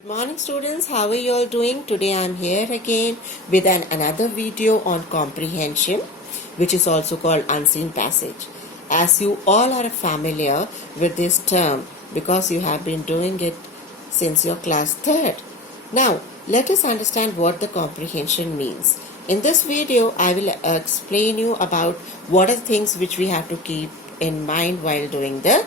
Good morning students, how are you all doing? Today I am here again with another video on comprehension, which is also called unseen passage. As you all are familiar with this term because you have been doing it since your class 3rd. Now let us understand what the comprehension means. In this video I will explain you about what are the things which we have to keep in mind while doing the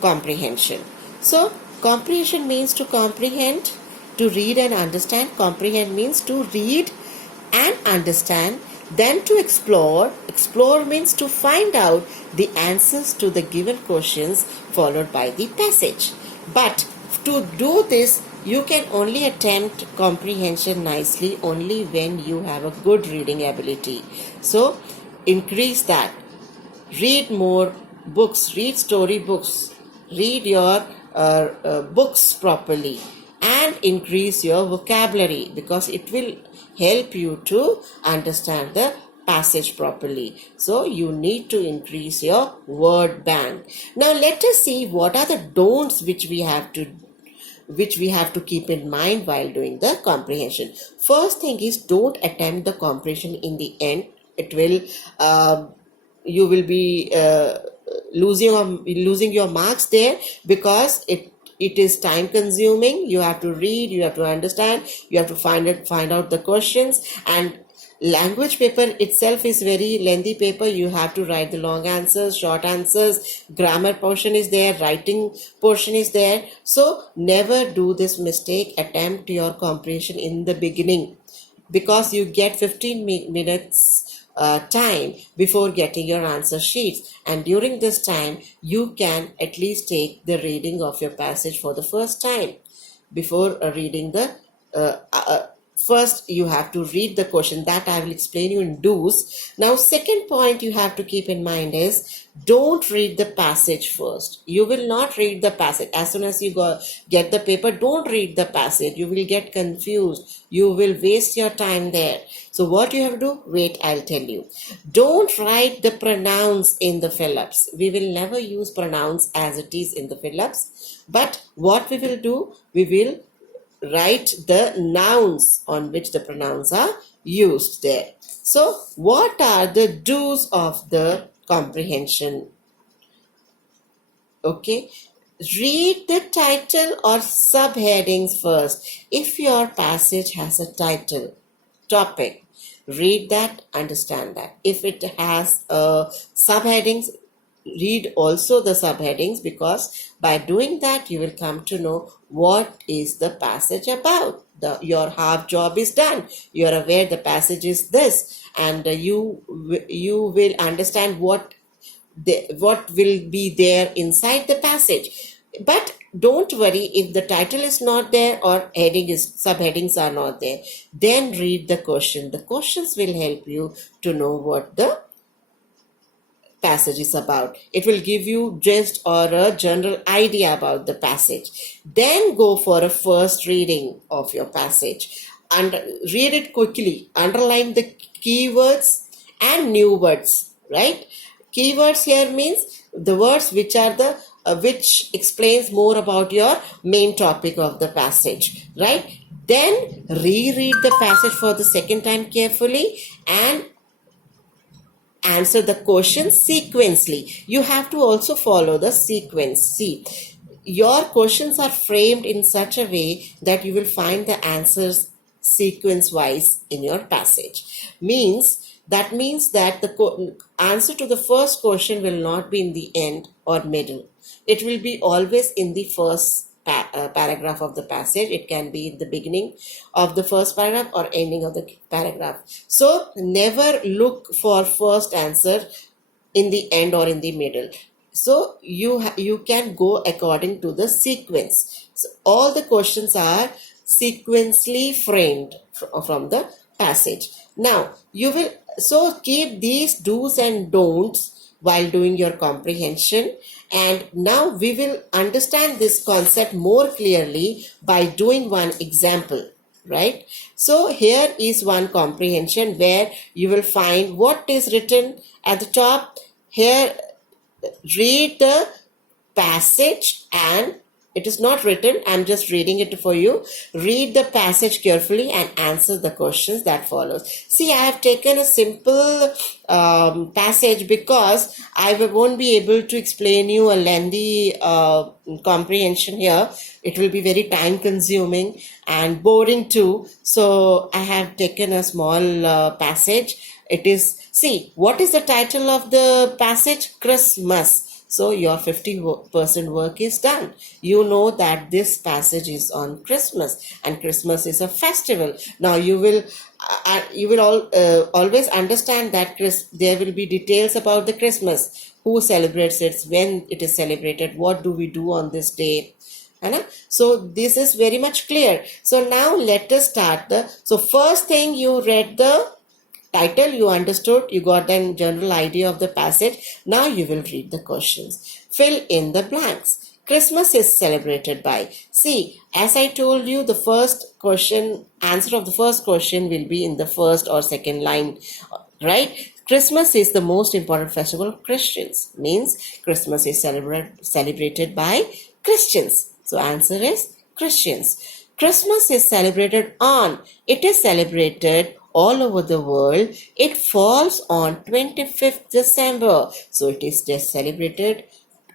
comprehension. So comprehension means to comprehend, to read and understand. Comprehend means to read and understand, then to explore. Explore means to find out the answers to the given questions followed by the passage. But to do this, you can only attempt comprehension nicely only when you have a good reading ability. So increase that. Read more books, read story books, read your books properly, and increase your vocabulary because it will help you to understand the passage properly. So you need to increase your word bank. Now let us see what are the don'ts which we have to keep in mind while doing the comprehension. First thing is, don't attempt the comprehension in the end. It will you will be losing your marks there because it is time consuming. You have to read, you have to understand, you have to find out the questions, and language paper itself is very lengthy paper. You have to write the long answers, short answers, grammar portion is there, writing portion is there. So never do this mistake. Attempt your comprehension in the beginning because you get 15 minutes time before getting your answer sheets, and during this time you can at least take the reading of your passage for the first time before reading the first you have to read the question. That I will explain you in do's. Now second point you have to keep in mind is, don't read the passage first. You will not read the passage. As soon as you get the paper, don't read the passage. You will get confused. You will waste your time there. So what you have to do? Wait, I'll tell you. Don't write the pronouns in the fill-ups. We will never use pronouns as it is in the fill-ups. But what we will do? We will write the nouns on which the pronouns are used there. So what are the do's of the comprehension? Okay, read the title or subheadings first. If your passage has a title, topic, read that, understand that. If it has subheadings, read also the subheadings, because by doing that you will come to know what is the passage about. Your half job is done. You are aware the passage is this, and you will understand what will be there inside the passage. But don't worry if the title is not there or subheadings are not there. Then read the question. The questions will help you to know what the passage is about. It will give you gist or a general idea about the passage. Then go for a first reading of your passage and read it quickly. Underline the keywords and new words, right? Keywords here means the words which are which explains more about your main topic of the passage, right? Then reread the passage for the second time carefully and answer the question sequentially. You have to also follow the sequence. See, your questions are framed in such a way that you will find the answers sequence wise in your passage. That means that the answer to the first question will not be in the end or middle. It will be always in the first paragraph of the passage. It can be in the beginning of the first paragraph or ending of the paragraph. So never look for first answer in the end or in the middle. So you can go according to the sequence. So all the questions are sequentially framed from the passage. Now you will keep these do's and don'ts while doing your comprehension. And now we will understand this concept more clearly by doing one example, right? So here is one comprehension where you will find what is written at the top. Here, read the passage and It is not written. I'm just reading it for you. Read the passage carefully and answer the questions that follows. See, I have taken a simple passage because I won't be able to explain you a lengthy comprehension here. It will be very time consuming and boring too. So I have taken a small passage. It is, see, what is the title of the passage? Christmas. So your 50% work is done. You know that this passage is on Christmas, and Christmas is a festival. Now you will always understand that there will be details about the Christmas. Who celebrates it? When it is celebrated? What do we do on this day? So this is very much clear. So now let us start so first thing, you read the title, you understood, you got a general idea of the passage. Now you will read the questions. Fill in the blanks. Christmas is celebrated by. See, as I told you, the first question, answer of the first question will be in the first or second line, right? Christmas is the most important festival of Christians. Means Christmas is celebrated by Christians. So answer is Christians. Christmas is celebrated on. It is celebrated all over the world. It falls on 25th December. So it is just celebrated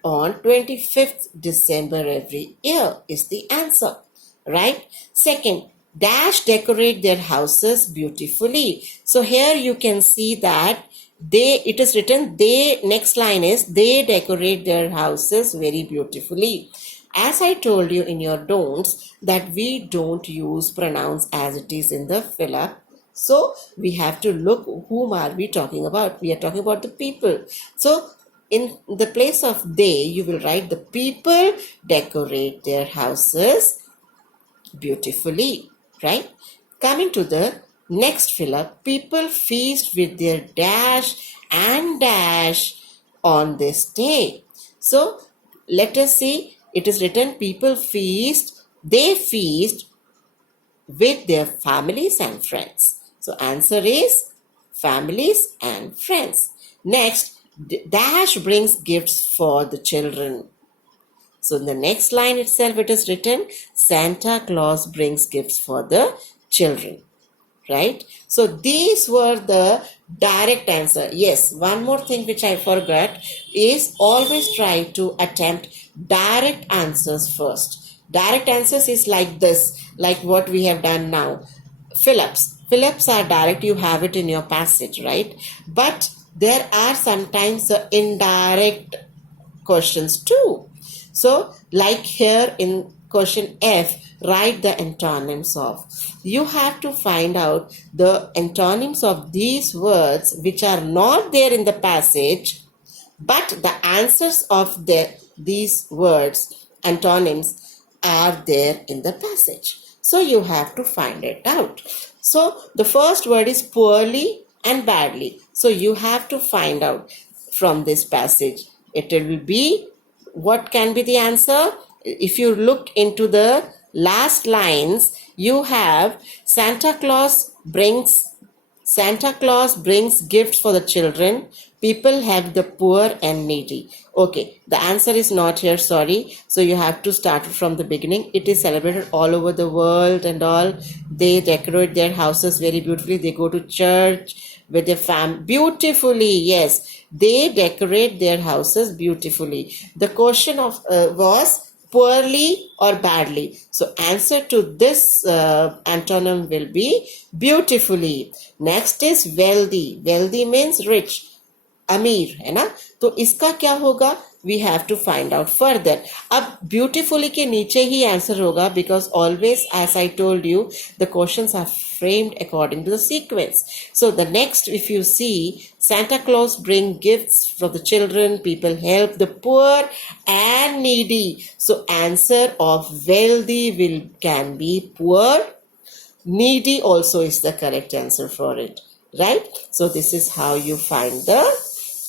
on 25th December every year is the answer. Right? Second, dash decorate their houses beautifully. So here you can see that it is written, next line is, they decorate their houses very beautifully. As I told you in your don'ts, that we don't use pronouns as it is in the fill up. So we have to look, whom are we talking about? We are talking about the people. So in the place of they, you will write the people decorate their houses beautifully, right? Coming to the next fill up, people feast with their dash and dash on this day. So let us see, it is written people feast, they feast with their families and friends. So answer is families and friends. Next, dash brings gifts for the children. So in the next line itself it is written, Santa Claus brings gifts for the children. Right? So these were the direct answer. Yes, one more thing which I forgot is always try to attempt direct answers first. Direct answers is like this, like what we have done now. Fill-ups. Fill-ups are direct, you have it in your passage, right? But there are sometimes indirect questions too. So like here in question F, write the antonyms of. You have to find out the antonyms of these words which are not there in the passage, but the answers of these words, antonyms, are there in the passage. So you have to find it out. So the first word is poorly and badly. So you have to find out from this passage. It will be, what can be the answer? If you look into the last lines, you have Santa Claus brings gifts for the children. People help the poor and needy. Okay, the answer is not here, sorry. So you have to start from the beginning. It is celebrated all over the world and all. They decorate their houses very beautifully. They go to church with their family. Beautifully, yes. They decorate their houses beautifully. The question was poorly or badly. So answer to this antonym will be beautifully. Next is wealthy. Wealthy means rich, अमीर है ना, तो इसका क्या होगा, we have to find out further. अब beautifully के नीचे ही answer होगा, because always, as I told you, the questions are framed according to the sequence. So the next, if you see, Santa Claus bring gifts for the children, people help the poor and needy. So answer of wealthy can be poor. Needy also is the correct answer for it, right? So this is how you find the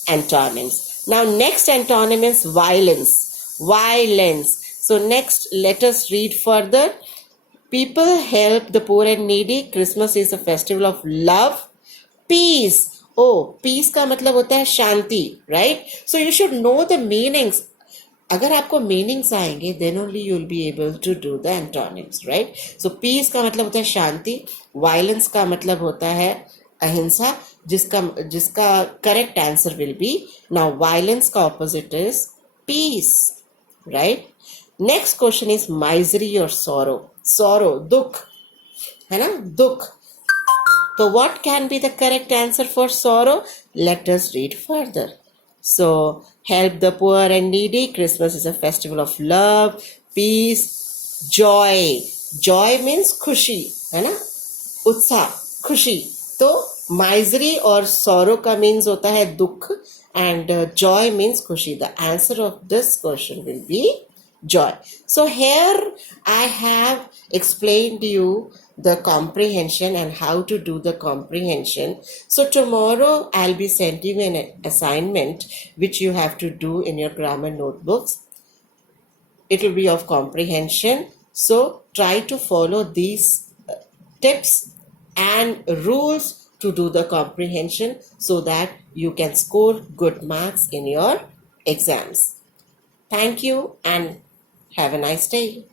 antonyms. Now next antonym is violence. Violence. So next, let us read further. People help the poor and needy. Christmas is a festival of love, peace. Oh, peace का मतलब होता है शांति, right? So you should know the meanings. अगर आपको meanings आएंगे then only you will be able to do the antonyms, right? So peace का मतलब होता है शांति, वायलेंस का मतलब होता है अहिंसा, जिसका correct answer will be, now violence का opposite is peace, right? Next question is misery और सॉरो. सॉरो दुख है ना, दुख. So what can be the correct answer for sorrow? Let us read further. So, help the poor and needy. Christmas is a festival of love, peace, joy. Joy means खुशी, है ना, उत्साह, खुशी. तो misery और sorrow का means होता है दुख and joy means खुशी. The answer of this question will be joy. So here I have explained you the comprehension and how to do the comprehension. So tomorrow I'll be sending you an assignment which you have to do in your grammar notebooks. It will be of comprehension. So try to follow these tips and rules to do the comprehension so that you can score good marks in your exams. Thank you and have a nice day.